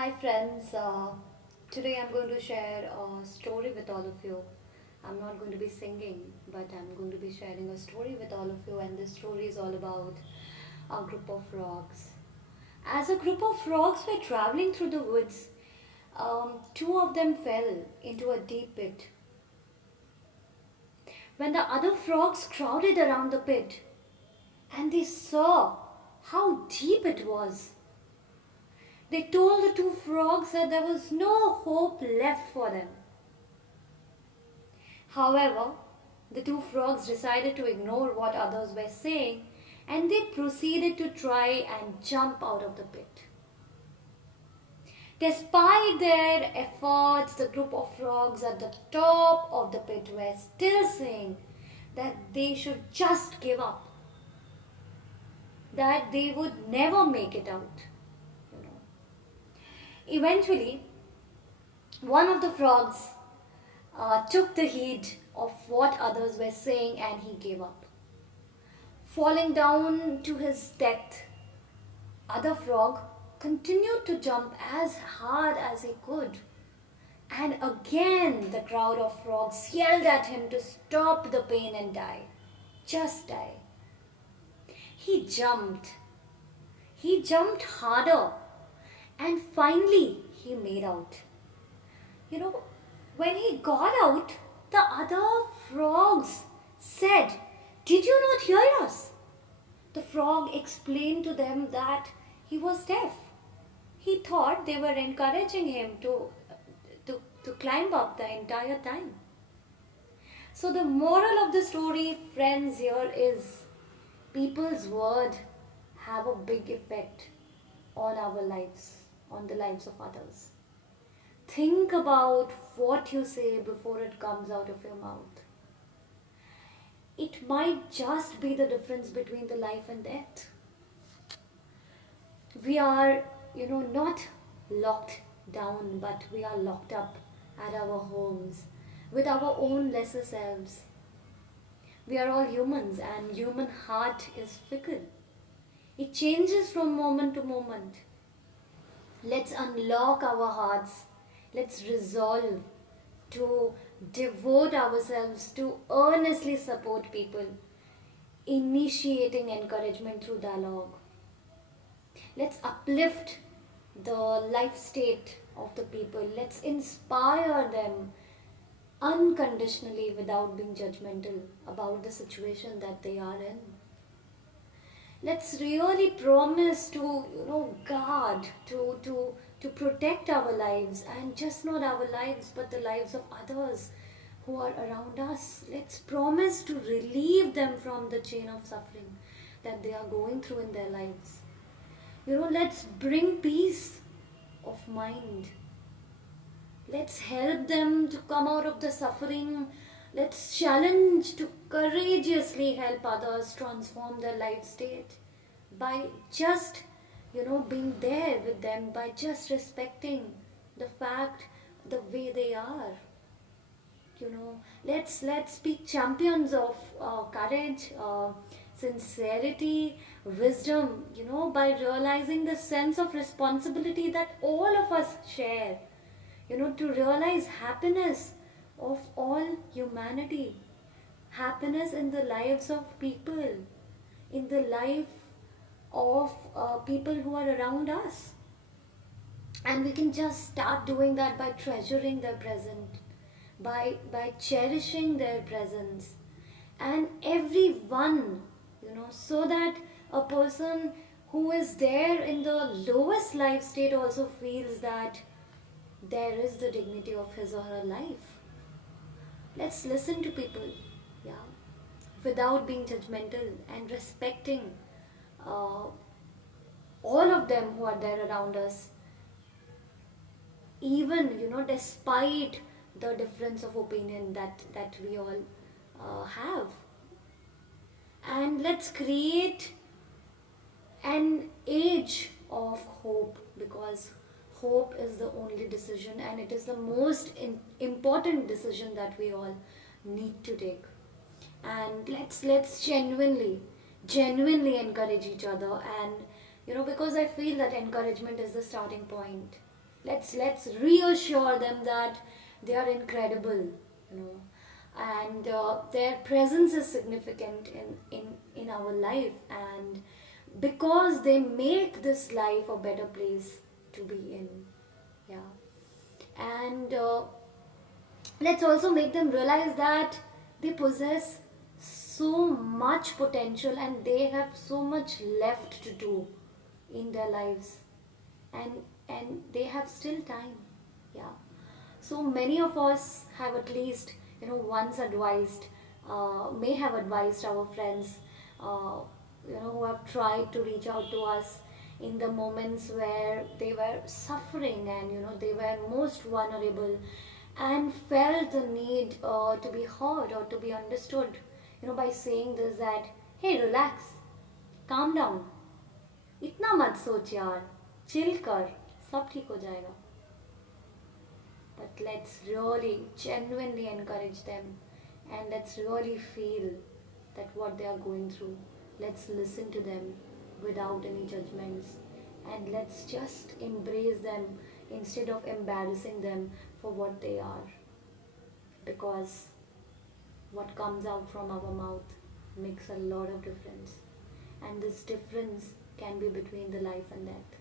Hi friends, today I'm going to share a story with all of you. I'm not going to be singing, but I'm going to be sharing a story with all of you, and this story is all about a group of frogs. As a group of frogs were traveling through the woods, two of them fell into a deep pit. When the other frogs crowded around the pit and they saw how deep it was, they told the two frogs that there was no hope left for them. However, the two frogs decided to ignore what others were saying and they proceeded to try and jump out of the pit. Despite their efforts, the group of frogs at the top of the pit were still saying that they should just give up, that they would never make it out. You know. Eventually, one of the frogs took the heat of what others were saying and he gave up. Falling down to his death, other frog continued to jump as hard as he could. And again the crowd of frogs yelled at him to stop the pain and die. Just die. He jumped. He jumped harder. And finally he made out. When he got out, the other frogs said, "Did you not hear us?" The frog explained to them that he was deaf. He thought they were encouraging him to climb up the entire time. So the moral of the story, friends, here is people's word have a big effect on our lives, on the lives of others. Think about what you say before it comes out of your mouth. It might just be the difference between the life and death. We are, not locked down, but we are locked up at our homes with our own lesser selves. We are all humans, and human heart is fickle. It changes from moment to moment. Let's unlock our hearts. Let's resolve to devote ourselves to earnestly support people, initiating encouragement through dialogue. Let's uplift the life state of the people. Let's inspire them unconditionally without being judgmental about the situation that they are in. Let's really promise to guard, to protect our lives, and just not our lives but the lives of others who are around us. Let's promise to relieve them from the chain of suffering that they are going through in their lives. Let's bring peace of mind. Let's help them to come out of the suffering. Let's challenge to courageously help others transform their life state by just, being there with them, by just respecting the fact, the way they are. Let's be champions of courage, sincerity, wisdom, by realizing the sense of responsibility that all of us share, to realize happiness of all humanity, happiness in the lives of people, in the life of people who are around us. And we can just start doing that by treasuring their present, by cherishing their presence, and everyone, so that a person who is there in the lowest life state also feels that there is the dignity of his or her life. Let's listen to people, yeah, without being judgmental, and respecting all of them who are there around us, even despite the difference of opinion that we all have. And let's create an age of hope, because hope is the only decision, and it is the most important decision that we all need to take. And let's genuinely encourage each other. And because I feel that encouragement is the starting point. Let's reassure them that they are incredible, you know, and their presence is significant in our life, and because they make this life a better place to be in. Yeah. And let's also make them realize that they possess so much potential and they have so much left to do in their lives, and they have still time. Yeah. So many of us have at least, once advised, may have advised our friends, uh, who have tried to reach out to us in the moments where they were suffering and they were most vulnerable, and felt the need to be heard or to be understood, by saying this, that hey, relax, calm down, इतना मत सोच यार, chill कर, सब ठीक हो जाएगा. But let's really genuinely encourage them, and let's really feel that what they are going through. Let's listen to them without any judgments, and let's just embrace them instead of embarrassing them for what they are, because what comes out from our mouth makes a lot of difference, and this difference can be between the life and death.